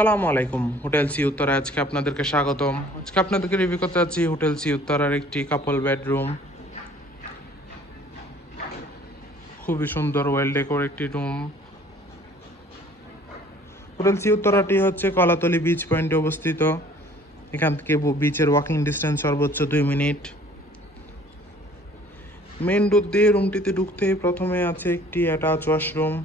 সালামু আলাইকুম। Hotel sea Uttara আজকে আপনাদেরকে স্বাগতম। আজকে আপনাদেরকে রিভিউ করতে যাচ্ছি হোটেল সি উত্তরার একটি কাপল বেডরুম। খুবই সুন্দর ওয়েল ডেকোর একটি রুম। হোটেল সি উত্তরাটি হচ্ছে কলাতলি বিচ পয়েন্টে অবস্থিত। এখান থেকে বিচের ওয়াকিং ডিস্টেন্স সর্বোচ্চ 2 মিনিট। মেন ডোর দিয়ে রুমটিতে ঢুকতেই প্রথমে আছে একটি অ্যাটাচ ওয়াশরুম।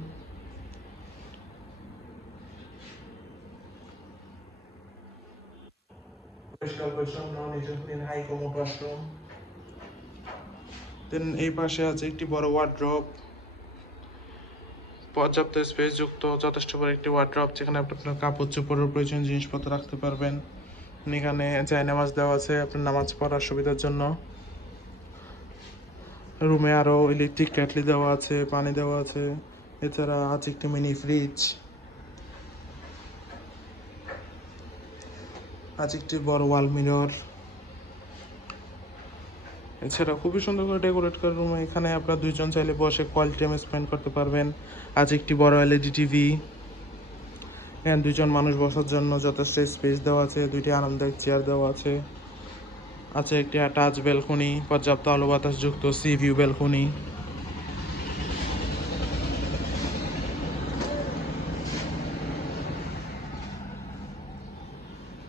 পরিষ্কার পরিচ্ছন্ন নির্জনহীন হাই কমোড ওয়াশরুম। দেন এই পাশে আছে একটি বড় ওয়ার্ড্রপ, পর্যাপ্ত স্পেস যুক্ত যথেষ্ট বড় একটি ওয়ার্ড্রপ, যেখানে আপনি আপনার কাপড় চোপড়ের প্রয়োজনীয় জিনিসপত্র রাখতে পারবেন। এখানে জায়নামাজ দেওয়া আছে আপনার নামাজ পড়ার সুবিধার জন্য। রুমে আরও ইলেকট্রিক কেটলি দেওয়া আছে, পানি দেওয়া আছে। এছাড়া আছে একটি মিনি ফ্রিজ, আছে একটি বড় ওয়াল মিরর। এছাড়া খুবই সুন্দর করে ডেকোরেট করা রুম। এখানে আপনার দুইজন চাইলে বসে কোয়ালিটি টাইম স্পেন্ড করতে পারবেন। আছে একটি বড় এলইডি টিভি। এখানে দুইজন মানুষ বসার জন্য যথেষ্ট স্পেস দেওয়া আছে। দুইটি আরামদায়ক চেয়ার দেওয়া আছে। আছে একটি টাচ ব্যালকনি, পর্যাপ্ত আলো বাতাস যুক্ত সি ভিউ ব্যালকনি।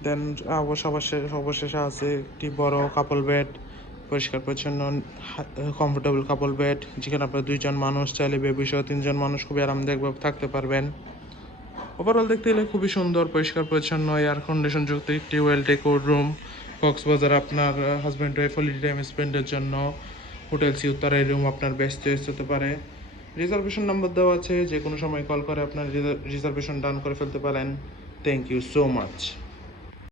দেন অবশেষে আছে একটি বড় কাপল বেড, পরিষ্কার পরিচ্ছন্ন কমফোর্টেবল কাপল বেড, যেখানে আপনার দুইজন মানুষ চাইলে বেবি সহ 3জন মানুষ খুবই আরামদায়কভাবে থাকতে পারবেন। ওভারঅল দেখতে গেলে খুবই সুন্দর, পরিষ্কার পরিচ্ছন্ন, এয়ার কন্ডিশন যুক্ত একটি ওয়েল ডেকোর রুম। কক্সবাজার আপনার হাজব্যান্ড ওয়াইফ হলিডে টাইম স্পেন্ডের জন্য হোটেল সি উত্তরা এই রুম আপনার বেস্ট চয়েস হতে পারে। রিজার্ভেশন নাম্বার দেওয়া আছে, যে কোনো সময় কল করে আপনার রিজার্ভেশন ডান করে ফেলতে পারেন। Thank you so much.